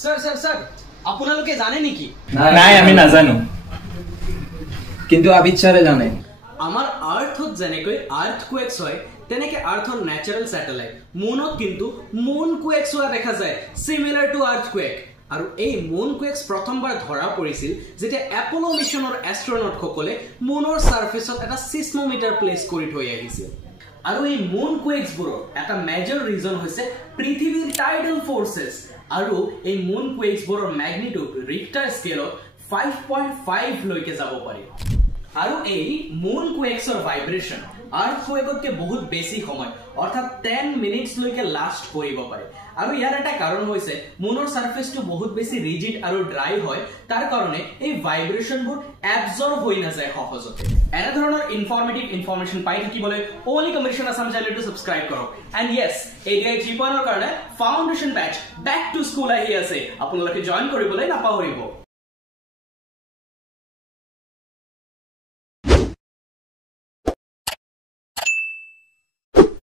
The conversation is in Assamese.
স্যাৰ স্যাৰ স্যাৰ আপোনালোকে জানে নেকি? নাই আমি নাজানো, কিন্তু আবিদ স্যাৰে জানে। আমাৰ আৰ্থত যেনেকৈ আৰ্থকুৱেকছ হয় তেনেকে আৰ্থৰ নেচাৰেল স্যাটেলাইট মুনত কিন্তু মুন কুৱেকছ হোৱা দেখা যায়, সিমিলাৰ টু আৰ্থকুৱেক। আৰু এই মুন কুৱেকছ প্ৰথমবাৰ ধৰা পৰিছিল যেতিয়া এপলো মিছনৰ এষ্ট্ৰনটসকলে মুনৰ সাৰফেসত এটা সিসমোমিটাৰ প্লেস কৰি থৈ আহিছিল। আৰু এই মুন কুৱেকছবোৰৰ এটা মেজৰ ৰিজন হৈছে পৃথিৱীৰ টাইডাল ফোৰ্সেস। আৰু এই মুন কুৱেকছবোৰৰ ম্যাগনিটিউড ৰিক্টাৰ স্কেলত 5.5 লৈকে যাব পাৰে। আৰু এই মুন কুৱেকছৰ ভাইব্ৰেশন আৰ্থকুৱেকতকৈ বহুত বেছি সময় অৰ্থাৎ 10 মিনিটছ লৈকে লাষ্ট কৰিব পাৰে। আৰু ইয়াৰ এটা কাৰণ হৈছে মুনৰ সাৰফেসটো বহুত বেছি ৰিজিড আৰু ড্ৰাই হয়, তাৰ কাৰণে এই ভাইব্ৰেশনবোৰ এবজৰ্ব হৈ নাযায় সহজতে। এনে ধৰণৰ ইনফৰমেশন পাই থাকিবলৈ অনলি কম্পিটিশন আসাম চেনেলটো সাবস্ক্ৰাইব কৰক। এণ্ড ইয়েছ, ADI 3.0 ৰ কাৰণে foundation base back to school আহি আছে, আপোনালোকে জইন কৰিবলৈ নাপাহৰিব।